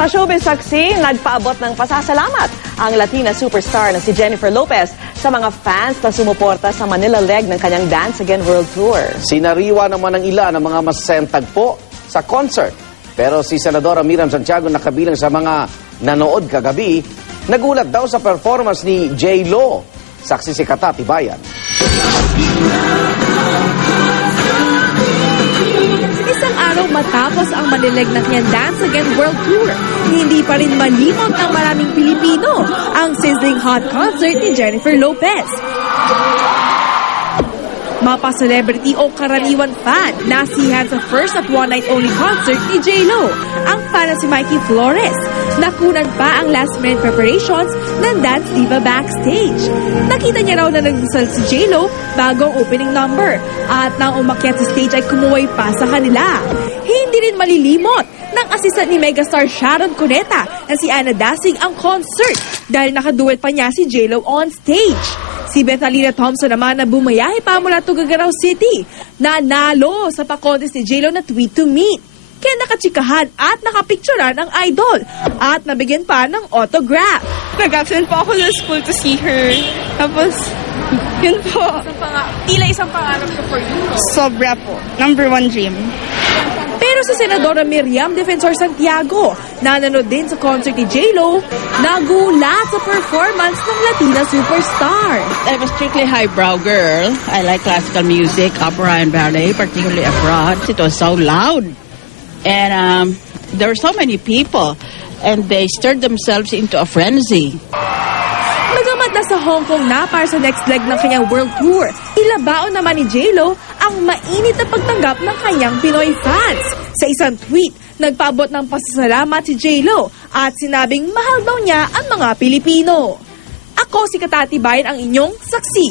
Sa showbiz saksi, nagpaabot ng pasasalamat ang Latina superstar na si Jennifer Lopez sa mga fans na sumuporta sa Manila leg ng kanyang Dance Again World Tour. Sinariwa naman ng ilan ang mga masasayang tagpo sa concert. Pero si Senadora Miriam Santiago na kabilang sa mga nanood kagabi, nagulat daw sa performance ni J-Lo. Saksi si Katati Bayan. Isang araw matapos ang manileg ng kanyang Dance Again World Tour, hindi pa rin malimot ng maraming Pilipino ang sizzling hot concert ni Jennifer Lopez. Mapa-celebrity o karaniwan fan, nasihan sa first at one-night-only concert ni J-Lo. Ang fan na si Mikey Flores, nakunan pa ang last-minute preparations ng dance diva backstage. Nakita niya raw na nagdasal si J-Lo bago ang opening number at nang umakyat sa stage ay kumuway pa sa kanila. Hindi rin malilimot ng assistant ni megastar Sharon Cuneta na si Ana Dasig ang concert dahil nakaduet pa niya si J-Lo on stage. Si Bethalina Thompson naman na bumayahe pa mula Tuguegarao City, nanalo sa pa-contest ni J-Lo na tweet to meet. Kaya nakachikahan at nakapicturean ang idol at nabigyan pa ng autograph. Nag-absent po ako sa school to see her. Tapos, yun po. Tila isang pangarap ko for you. Sobra po. Number one dream. Pero si Senadora Miriam Defensor Santiago, na nanood din sa concert ni J-Lo, nagulat sa performance ng Latina superstar. I'm a strictly highbrow girl. I like classical music, opera and ballet, particularly abroad. It was so loud. And there were so many people, and they stirred themselves into a frenzy. Nagamat na sa Hong Kong na para sa next leg ng kanyang world tour, ilabaon naman ni J-Lo ang mainit na pagtanggap ng kanyang Pinoy fans. Sa isang tweet, nagpaabot ng pasasalamat si J-Lo at sinabing mahal daw niya ang mga Pilipino. Ako si Katati Bayan, ang inyong saksi.